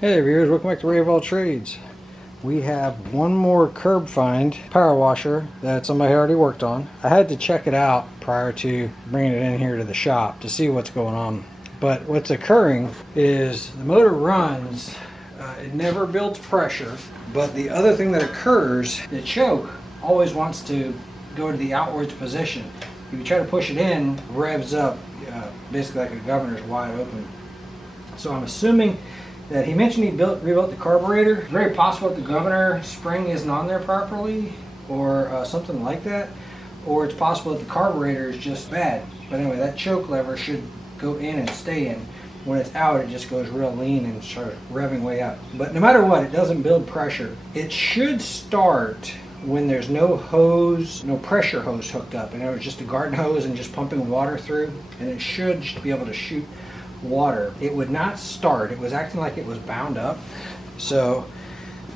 Hey viewers, welcome back to Ray of All Trades. We have one more curb find power washer that somebody already worked on. I had to check it out prior to bringing it in here to the shop to see what's going on. But what's occurring is the motor runs, it never builds pressure, but the other thing that occurs, the choke always wants to go to the outwards position. If you try to push it in, it revs up, basically like a governor's wide open. So I'm assuming that he mentioned he rebuilt the carburetor. It's very possible that the governor spring isn't on there properly, or something like that, or it's possible that the carburetor is just bad. But anyway, that choke lever should go in and stay in. When it's out, it just goes real lean and starts revving way up. But no matter what, it doesn't build pressure. It should start when there's no hose, no pressure hose hooked up, and it was just a garden hose and just pumping water through, and it should be able to shoot water. It would not start. It was acting like it was bound up. So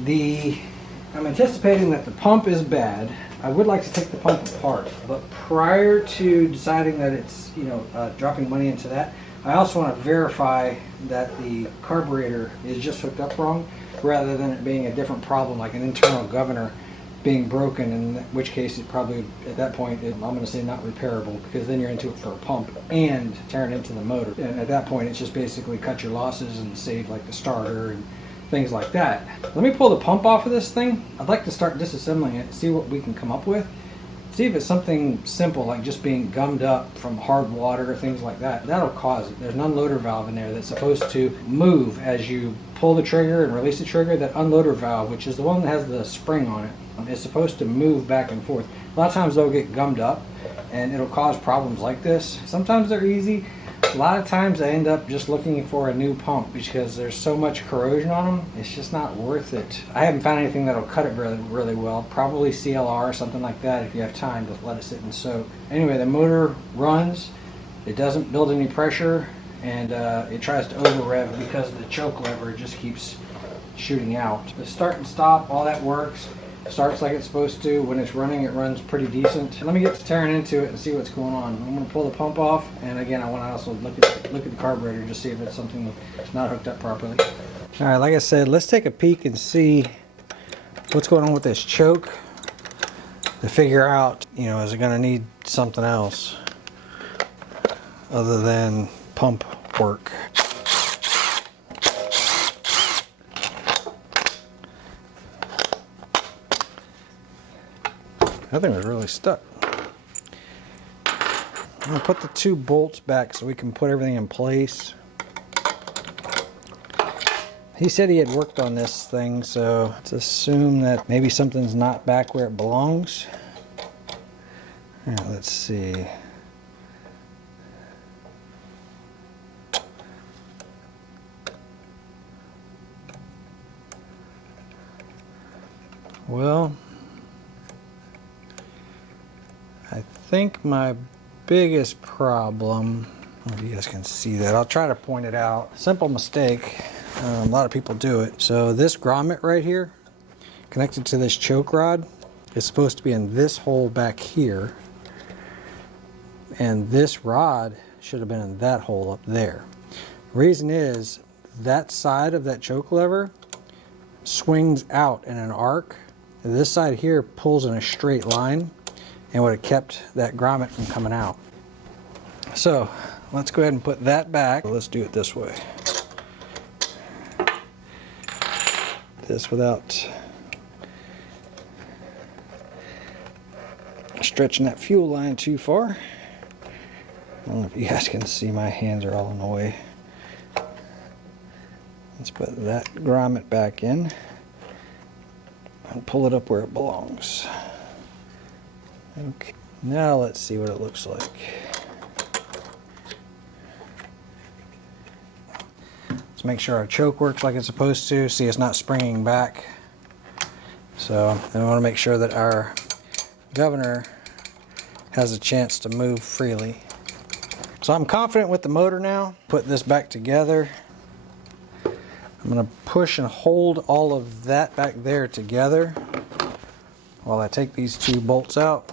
I'm anticipating that the pump is bad. I would like to take the pump apart, but prior to deciding that it's dropping money into that, I also want to verify that the carburetor is just hooked up wrong, rather than it being a different problem like an internal governor being broken, in which case it probably at that point I'm going to say not repairable, because then you're into it for a pump and tearing into the motor, and at that point it's just basically cut your losses and save like the starter and things like that. Let me pull the pump off of this thing. I'd like to start disassembling it, see what we can come up with, see if it's something simple like just being gummed up from hard water or things like that. That'll cause it. There's an unloader valve in there that's supposed to move as you pull the trigger and release the trigger. That unloader valve, which is the one that has the spring on it, is supposed to move back and forth. A lot of times they'll get gummed up and it'll cause problems like this. Sometimes they're easy. A lot of times I end up just looking for a new pump because there's so much corrosion on them. It's just not worth it. I haven't found anything that'll cut it really well. Probably CLR or something like that if you have time to let it sit and soak. Anyway, the motor runs. It doesn't build any pressure, and it tries to over rev because the choke lever just keeps shooting out. The start and stop, all that works. Starts like it's supposed to. When it's running, it runs pretty decent. Let me get to tearing into it and see what's going on. I'm going to pull the pump off, and again, I want to also look at the carburetor, just see if it's something that's not hooked up properly. All right, like I said, let's take a peek and see what's going on with this choke to figure out, is it going to need something else other than pump work. That thing was really stuck. I'm going to put the two bolts back so we can put everything in place. He said he had worked on this thing, so let's assume that maybe something's not back where it belongs. All right, let's see. Well, I think my biggest problem, I don't know if you guys can see that, I'll try to point it out. Simple mistake, a lot of people do it. So this grommet right here, connected to this choke rod, is supposed to be in this hole back here. And this rod should have been in that hole up there. Reason is, that side of that choke lever swings out in an arc. And this side here pulls in a straight line, and would have kept that grommet from coming out. So let's go ahead and put that back. Let's do it this way. This without stretching that fuel line too far. I don't know if you guys can see, my hands are all in the way. Let's put that grommet back in and pull it up where it belongs. Okay, now let's see what it looks like. Let's make sure our choke works like it's supposed to. See, it's not springing back. So then we want to make sure that our governor has a chance to move freely. So I'm confident with the motor now. Put this back together. I'm going to push and hold all of that back there together while I take these two bolts out.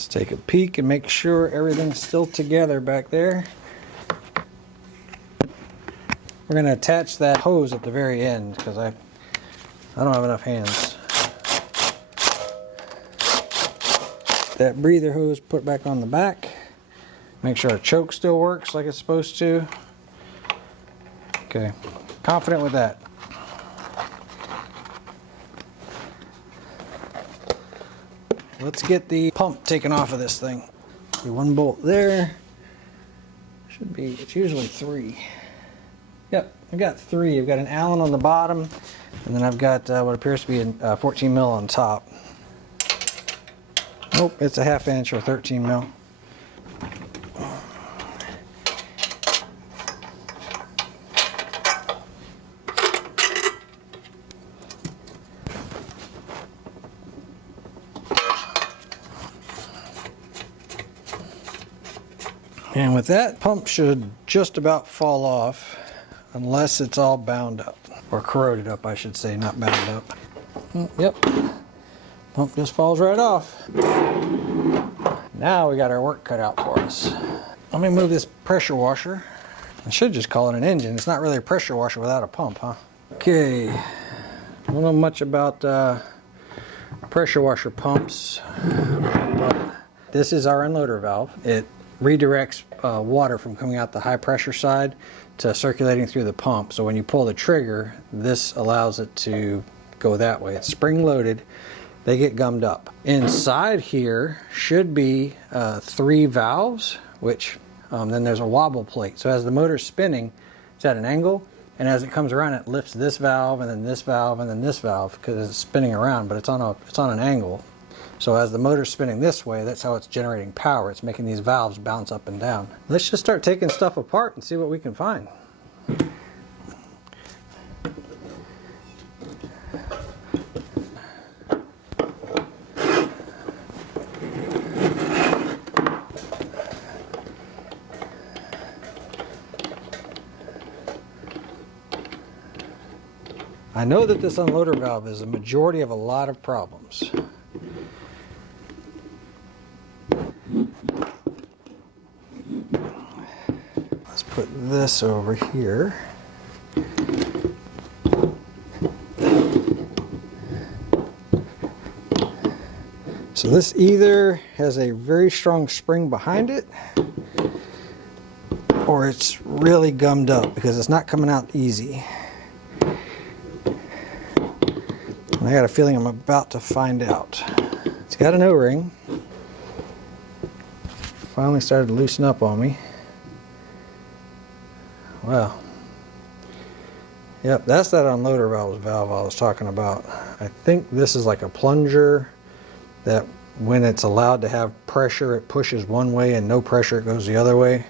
Let's take a peek and make sure everything's still together back there. We're going to attach that hose at the very end because I don't have enough hands. That breather hose put back on the back. Make sure our choke still works like it's supposed to. Okay, confident with that. Let's get the pump taken off of this thing. One bolt there. Should be, it's usually 3. Yep, I've got 3. I've got an Allen on the bottom, and then I've got what appears to be a 14 mil on top. Nope, it's a 1/2 inch or 13 mil. And with that, pump should just about fall off unless it's all bound up, or corroded up I should say, not bound up. Yep, pump just falls right off. Now we got our work cut out for us. Let me move this pressure washer. I should just call it an engine. It's not really a pressure washer without a pump, huh? Okay, I don't know much about pressure washer pumps, but this is our unloader valve. It redirects water from coming out the high pressure side to circulating through the pump. So when you pull the trigger, this allows it to go that way. It's spring loaded. They get gummed up. Inside here should be 3 valves, which then there's a wobble plate. So as the motor's spinning, it's at an angle, and as it comes around, it lifts this valve and then this valve and then this valve because it's spinning around, but it's on an angle. So as the motor's spinning this way, that's how it's generating power. It's making these valves bounce up and down. Let's just start taking stuff apart and see what we can find. I know that this unloader valve is a majority of a lot of problems. Let's put this over here. So this either has a very strong spring behind it, or it's really gummed up because it's not coming out easy. And I got a feeling I'm about to find out. It's got an O-ring. Finally started to loosen up on me. Wow. Yep, that's that unloader valve I was talking about. I think this is like a plunger that when it's allowed to have pressure, it pushes one way, and no pressure, it goes the other way.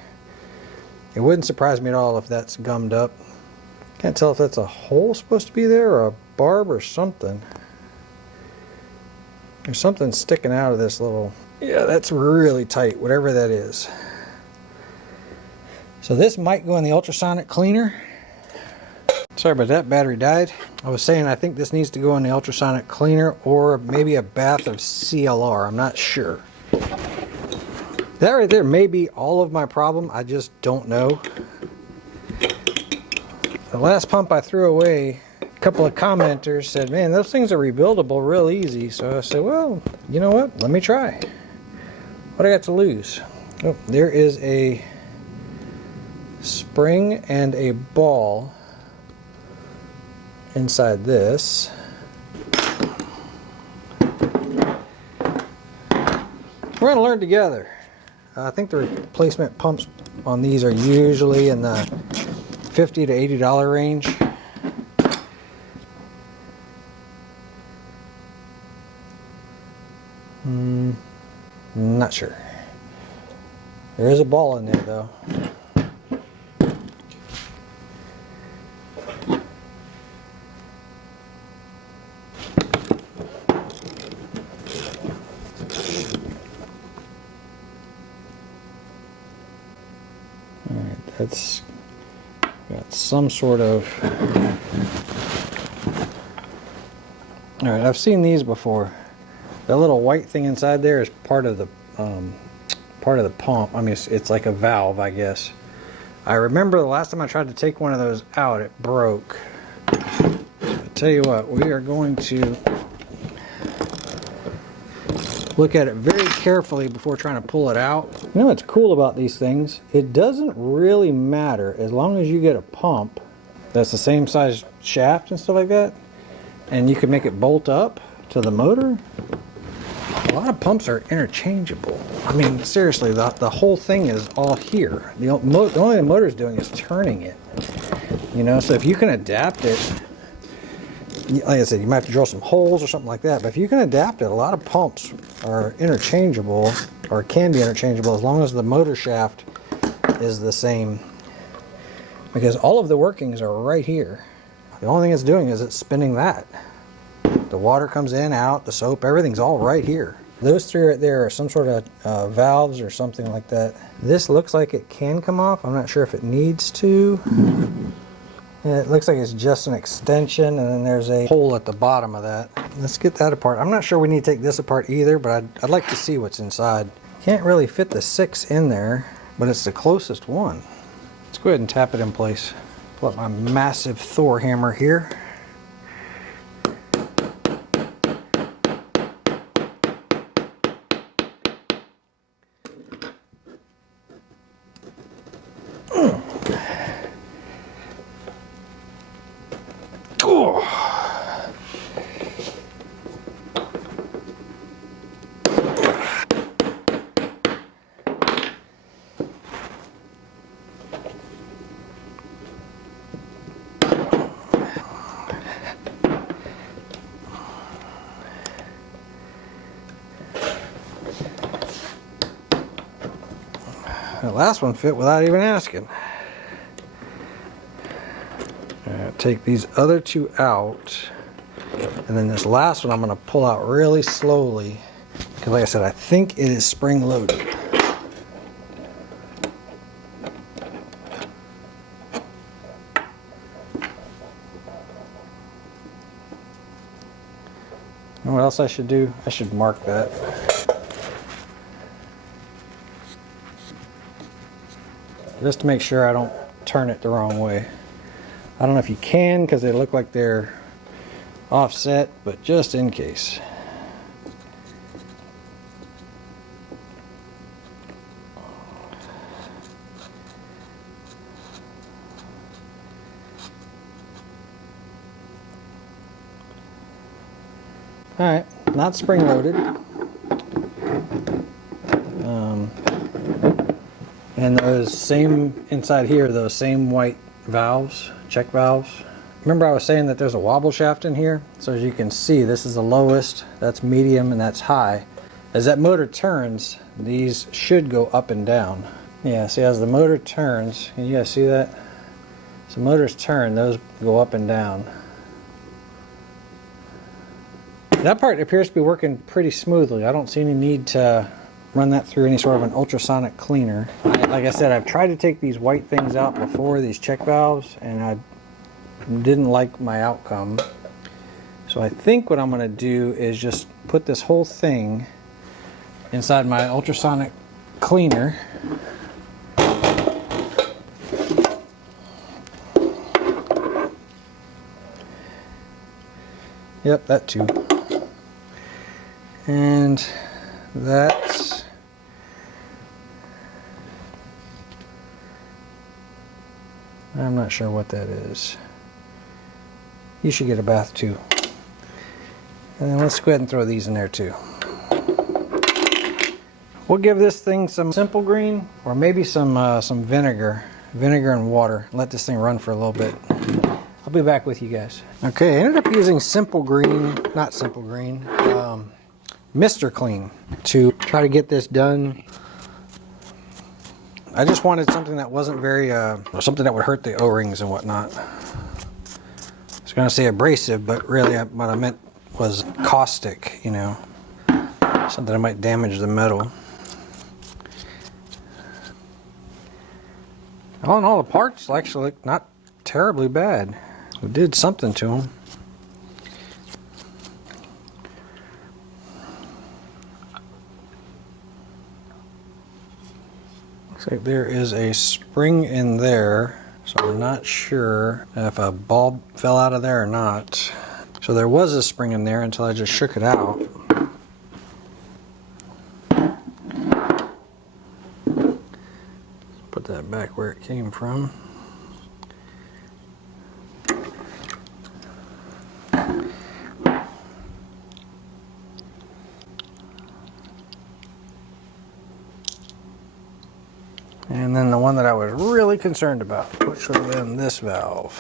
It wouldn't surprise me at all if that's gummed up. Can't tell if that's a hole supposed to be there or a barb or something. There's something sticking out of this little... Yeah, that's really tight, whatever that is. So this might go in the ultrasonic cleaner. Sorry about that, battery died. I was saying I think this needs to go in the ultrasonic cleaner or maybe a bath of CLR. I'm not sure. That right there may be all of my problem. I just don't know. The last pump I threw away, a couple of commenters said, man, those things are rebuildable real easy. So I said, well, you know what? Let me try. What I got to lose? Oh, there is a spring and a ball inside this. We're going to learn together. I think the replacement pumps on these are usually in the $50 to $80 range. Not sure. There is a ball in there though. Alright, that's got some sort of... Alright, I've seen these before. That little white thing inside there is part of the part of the pump. I mean, it's like a valve, I guess. I remember the last time I tried to take one of those out, it broke. So I tell you what, we are going to look at it very carefully before trying to pull it out. You know what's cool about these things? It doesn't really matter as long as you get a pump that's the same size shaft and stuff like that, and you can make it bolt up to the motor. A lot of pumps are interchangeable. I mean, seriously, the whole thing is all here. The only thing the motor is doing is turning it. You know, so if you can adapt it, like I said, you might have to drill some holes or something like that, but if you can adapt it, a lot of pumps are interchangeable, or can be interchangeable, as long as the motor shaft is the same. Because all of the workings are right here. The only thing it's doing is it's spinning that. The water comes in, out, the soap, everything's all right here. Those three right there are some sort of valves or something like that. This looks like it can come off. I'm not sure if it needs to. Yeah, it looks like it's just an extension, and then there's a hole at the bottom of that. Let's get that apart. I'm not sure we need to take this apart either, but I'd like to see what's inside. Can't really fit the 6 in there, but it's the closest one. Let's go ahead and tap it in place. Pull up my massive Thor hammer here. The last one fit without even asking. Take these other 2 out, and then this last one I'm going to pull out really slowly, because like I said, I think it is spring loaded. You know what else I should do? I should mark that. Just to make sure I don't turn it the wrong way. I don't know if you can because they look like they're offset, but just in case. Alright, not spring loaded. And those same, inside here, those same white valves, check valves. Remember I was saying that there's a wobble shaft in here? So as you can see, this is the lowest, that's medium, and that's high. As that motor turns, these should go up and down. Yeah, see, as the motor turns, can you guys see that? So motors turn, those go up and down. That part appears to be working pretty smoothly. I don't see any need to run that through any sort of an ultrasonic cleaner. Like I said, I've tried to take these white things out before, these check valves, and I didn't like my outcome. So I think what I'm going to do is just put this whole thing inside my ultrasonic cleaner. Yep, that too. And that's I'm not sure what that is. You should get a bath too. And then let's go ahead and throw these in there too. We'll give this thing some simple green, or maybe some vinegar and water. Let this thing run for a little bit. I'll be back with you guys. Okay, I ended up using simple green, not simple green, Mr. Clean to try to get this done. I just wanted something that wasn't very, something that would hurt the O-rings and whatnot. I was going to say abrasive, but really what I meant was caustic, you know, something that might damage the metal. All in all, the parts actually look not terribly bad. We did something to them. Looks like there is a spring in there, so I'm not sure if a bulb fell out of there or not. So there was a spring in there until I just shook it out. Put that back where it came from. And then the one that I was really concerned about, which would have been this valve.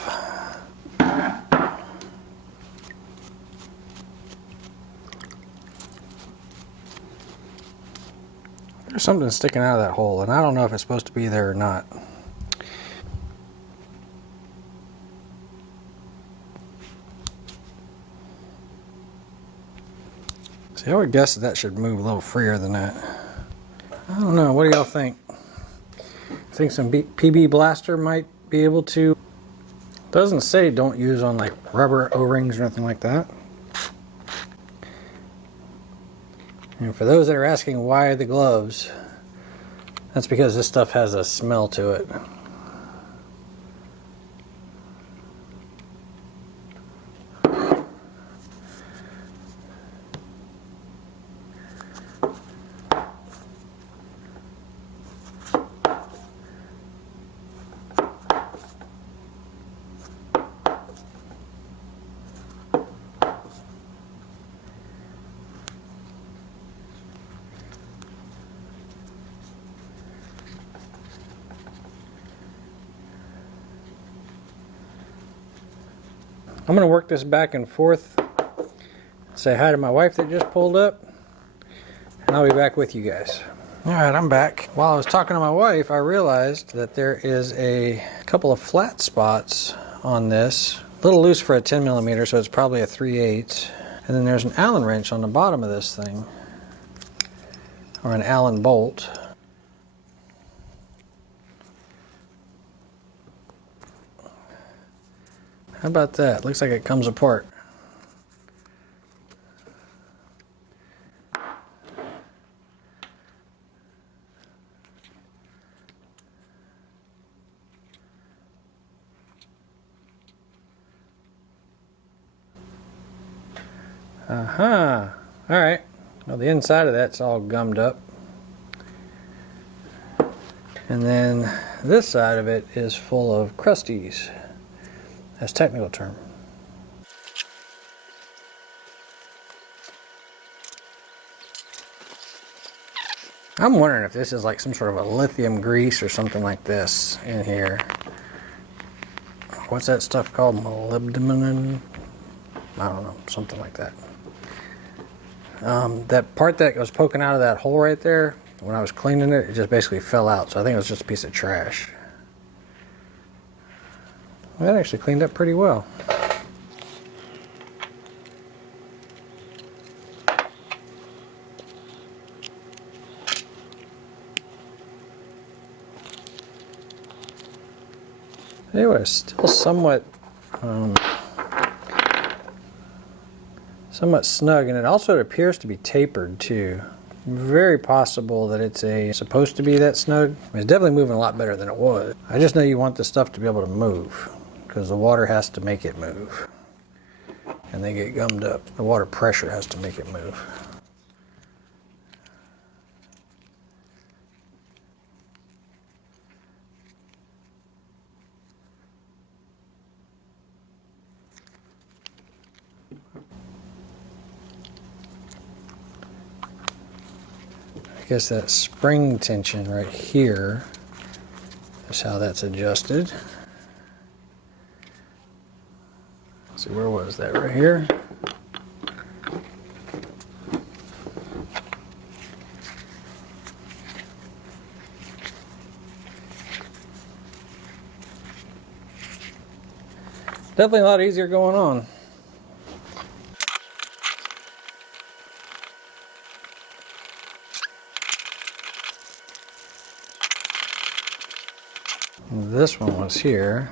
There's something sticking out of that hole, and I don't know if it's supposed to be there or not. See, I would guess that should move a little freer than that. I don't know, what do y'all think? Think some PB blaster might be able to. Doesn't say don't use on like rubber O-rings or anything like that. And for those that are asking why the gloves, that's because this stuff has a smell to it. I'm going to work this back and forth, say hi to my wife that just pulled up, and I'll be back with you guys. Alright, I'm back. While I was talking to my wife, I realized that there is a couple of flat spots on this. A little loose for a 10 millimeter, so it's probably a 3/8. And then there's an Allen wrench on the bottom of this thing, or an Allen bolt. How about that? Looks like it comes apart. Alright. Well, the inside of that's all gummed up. And then this side of it is full of crusties. That's a technical term. I'm wondering if this is like some sort of a lithium grease or something like this in here. What's that stuff called? Molybdenum? I don't know, something like that. That part that was poking out of that hole right there, when I was cleaning it, it just basically fell out. So I think it was just a piece of trash. That actually cleaned up pretty well. Anyway, still somewhat snug, and it also appears to be tapered too. Very possible that it's supposed to be that snug. It's definitely moving a lot better than it was. I just know you want this stuff to be able to move, because the water has to make it move. And they get gummed up. The water pressure has to make it move. I guess that spring tension right here is how that's adjusted. Let's see, where was that? Right here. Definitely a lot easier going on. This one was here.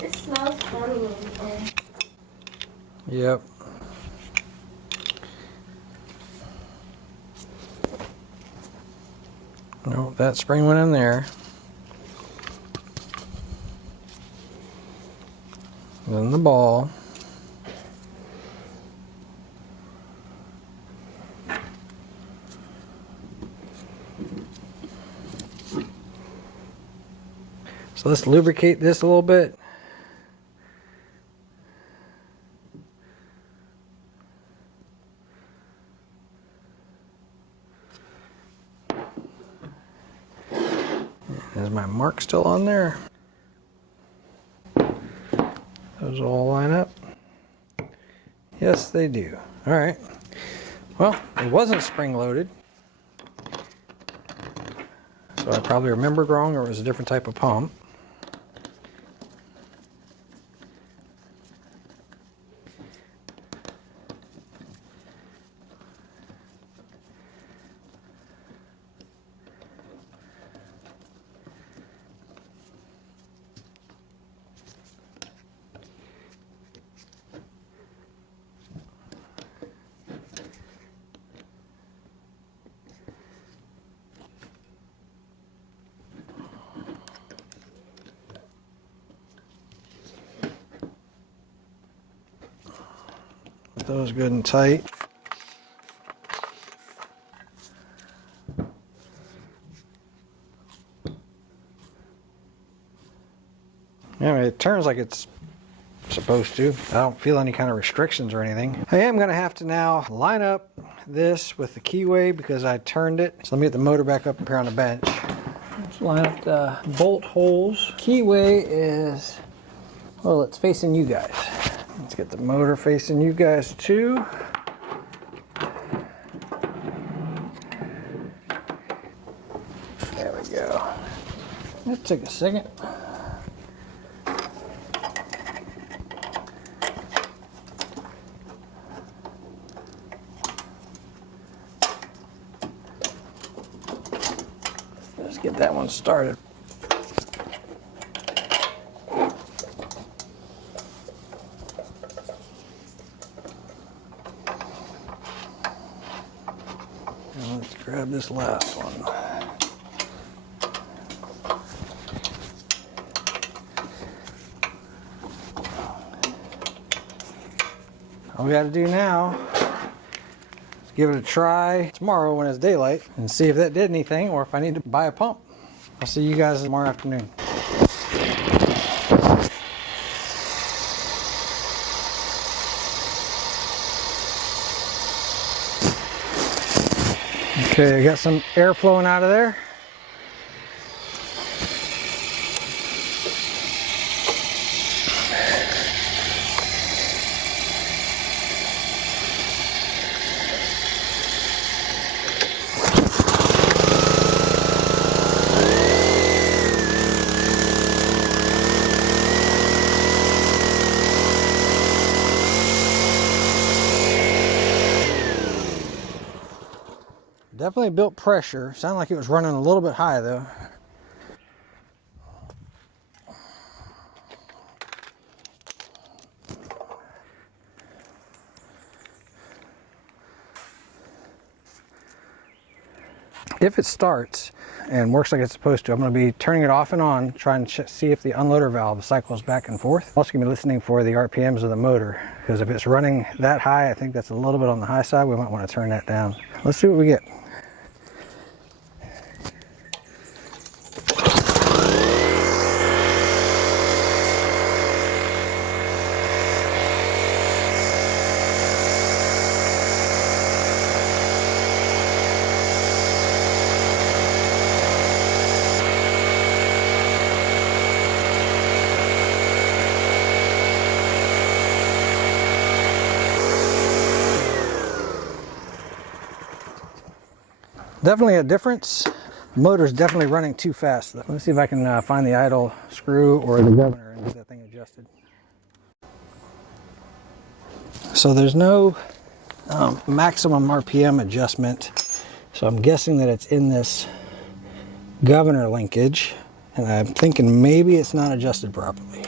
It smells funny. Yep. Nope, that spring went in there. Then the ball. So let's lubricate this a little bit. Is my mark still on there? Those all line up? Yes, they do. All right. Well, it wasn't spring loaded. So I probably remembered wrong, or it was a different type of pump. Get those good and tight. Yeah, it turns like it's supposed to. I don't feel any kind of restrictions or anything. I am going to have to now line up this with the keyway because I turned it. So let me get the motor back up here on the bench. Let's line up the bolt holes. Keyway is, well, it's facing you guys. Let's get the motor facing you guys too. There we go. Let's take a second. Let's get that one started. Now let's grab this last one. All we got to do now is give it a try tomorrow when it's daylight and see if that did anything or if I need to buy a pump. I'll see you guys tomorrow afternoon. Okay, I got some air flowing out of there. Definitely built pressure. Sounded like it was running a little bit high though. If it starts and works like it's supposed to, I'm going to be turning it off and on, trying to see if the unloader valve cycles back and forth. I'm also going to be listening for the RPMs of the motor, because if it's running that high, I think that's a little bit on the high side. We might want to turn that down. Let's see what we get. Definitely a difference. The motor's definitely running too fast though. Let's see if I can find the idle screw or the governor and get that thing adjusted. So there's no maximum RPM adjustment. So I'm guessing that it's in this governor linkage, and I'm thinking maybe it's not adjusted properly.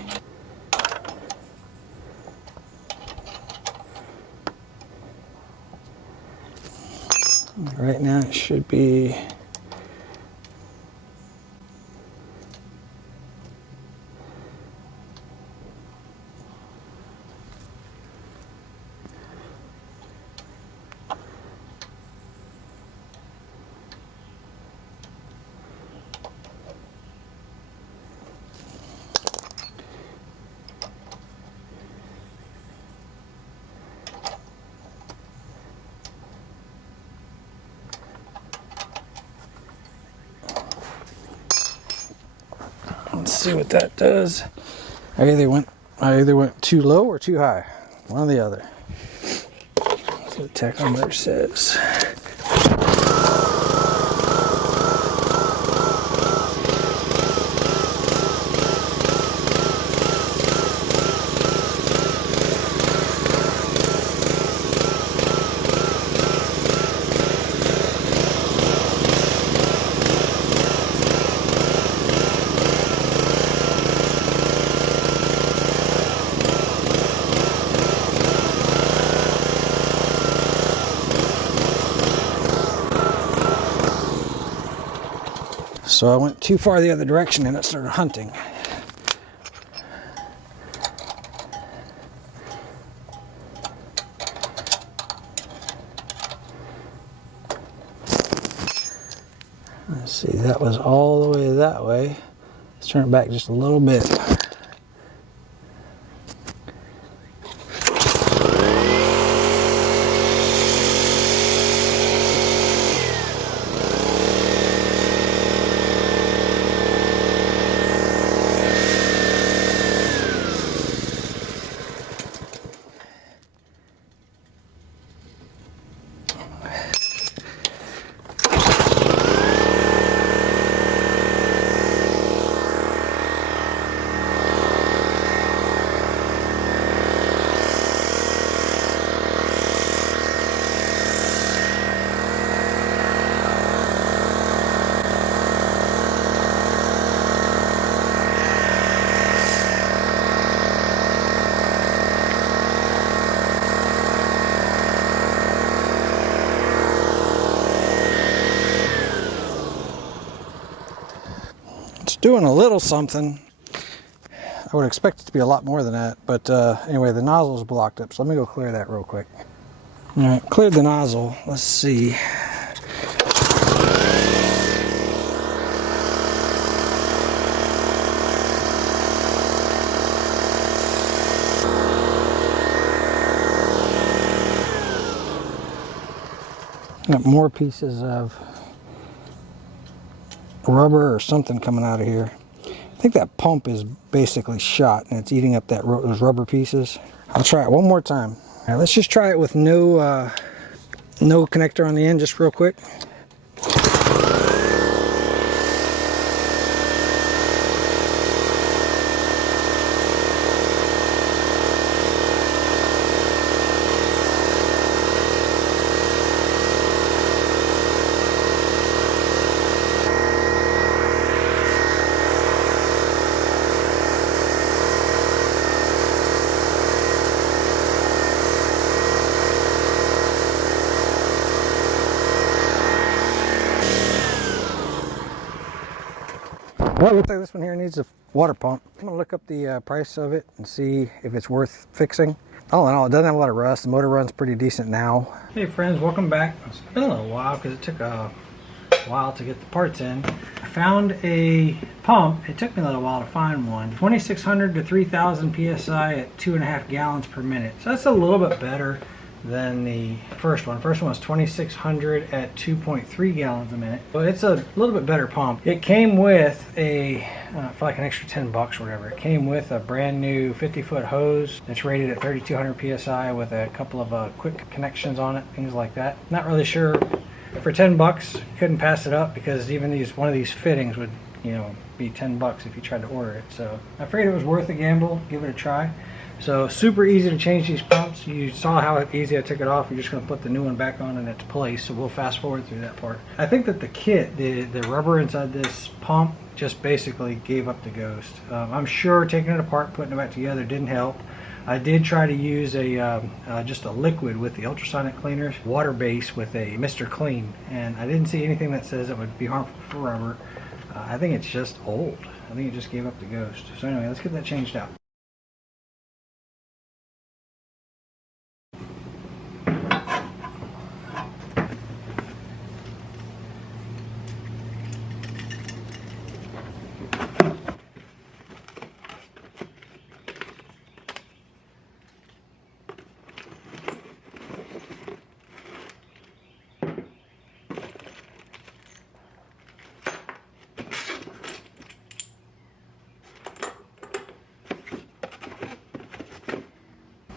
Right now it should be Let's see what that does. I either went too low or too high. One or the other. That's what the tachometer says. So I went too far the other direction and it started hunting. Let's see, that was all the way that way. Let's turn it back just a little bit. Doing a little something. I would expect it to be a lot more than that, but anyway, the nozzle is blocked up, so let me go clear that real quick. All right, cleared the nozzle. Let's see. Got more pieces of rubber or something coming out of here. I think that pump is basically shot and it's eating up those rubber pieces. I'll try it one more time. All right, let's just try it with no connector on the end, just real quick. Well, it looks like this one here needs a water pump. I'm going to look up the price of it and see if it's worth fixing. All in all, it doesn't have a lot of rust. The motor runs pretty decent now. Hey friends, welcome back. It's been a little while because it took a while to get the parts in. I found a pump. It took me a little while to find one. 2,600 to 3,000 PSI at 2.5 gallons per minute. So that's a little bit better than the first one. First one was 2,600 at 2.3 gallons a minute. But it's a little bit better pump. It came with a, for like an extra 10 bucks or whatever, it came with a brand new 50-foot hose that's rated at 3,200 PSI with a couple of quick connections on it, things like that. Not really sure. For 10 bucks, couldn't pass it up because even one of these fittings would, be 10 bucks if you tried to order it. So I figured it was worth a gamble, give it a try. So super easy to change these pumps. You saw how easy I took it off. You're just going to put the new one back on in its place. So we'll fast forward through that part. I think that the kit, the rubber inside this pump, just basically gave up the ghost. I'm sure taking it apart, putting it back together didn't help. I did try to use just a liquid with the ultrasonic cleaners, water base with a Mr. Clean, and I didn't see anything that says it would be harmful for rubber. I think it's just old. I think it just gave up the ghost. So anyway, let's get that changed out.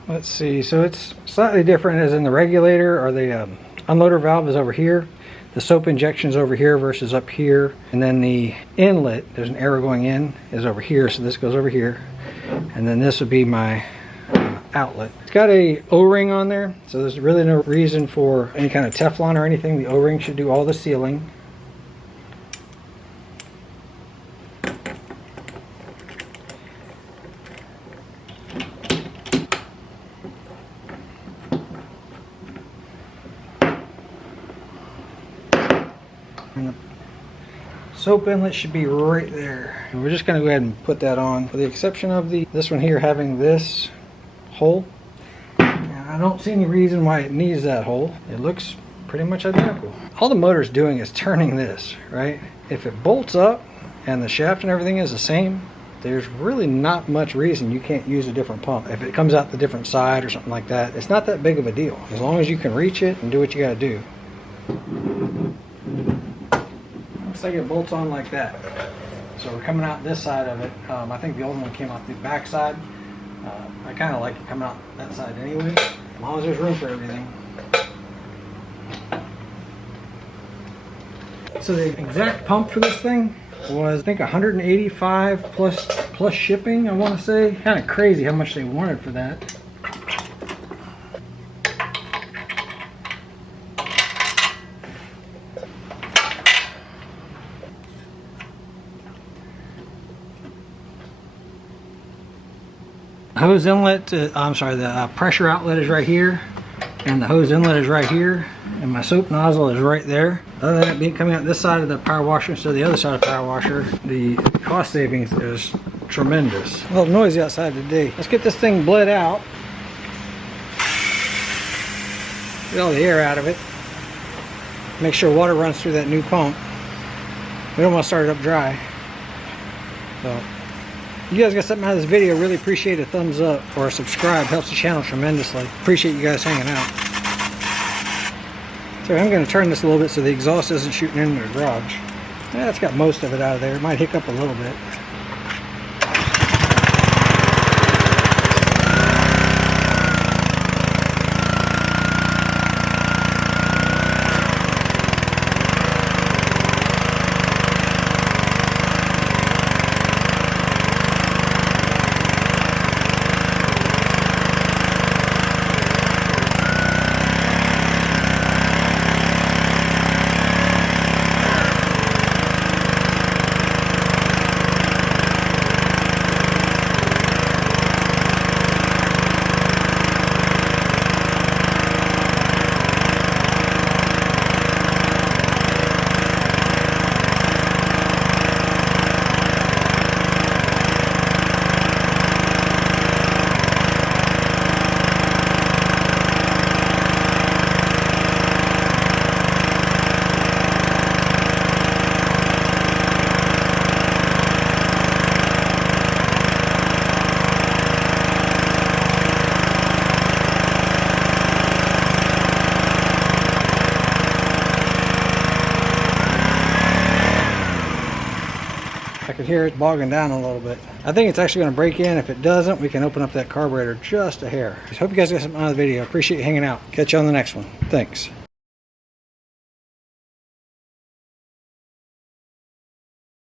Let's see, so it's slightly different as in the regulator or the unloader valve is over here. The soap injection is over here versus up here. And then the inlet, there's an arrow going in, is over here. So this goes over here. And then this would be my outlet. It's got a O-ring on there. So there's really no reason for any kind of Teflon or anything. The O-ring should do all the sealing. And the soap inlet should be right there. And we're just going to go ahead and put that on, with the exception of this one here having this hole. And I don't see any reason why it needs that hole. It looks pretty much identical. All the motor's doing is turning this, right? If it bolts up and the shaft and everything is the same, there's really not much reason you can't use a different pump. If it comes out the different side or something like that, it's not that big of a deal. As long as you can reach it and do what you got to do. Looks like it bolts on like that. So we're coming out this side of it. I think the old one came out the back side. I kind of like it coming out that side anyway, as long as there's room for everything. So the exact pump for this thing was, I think, $185 plus shipping, I want to say. Kind of crazy how much they wanted for that. Hose inlet, I'm sorry, the pressure outlet is right here, and the hose inlet is right here, and my soap nozzle is right there. Other than it being coming out this side of the power washer instead of the other side of the power washer, the cost savings is tremendous. A little noisy outside today. Let's get this thing bled out. Get all the air out of it. Make sure water runs through that new pump. We don't want to start it up dry. So, if you guys got something out of this video, really appreciate a thumbs up or a subscribe. Helps the channel tremendously. Appreciate you guys hanging out. So I'm going to turn this a little bit so the exhaust isn't shooting into the garage. That's got most of it out of there. It might hiccup a little bit. I could hear it bogging down a little bit. I think it's actually going to break in. If it doesn't, we can open up that carburetor just a hair. I hope you guys got something out of the video. Appreciate you hanging out. Catch you on the next one. Thanks.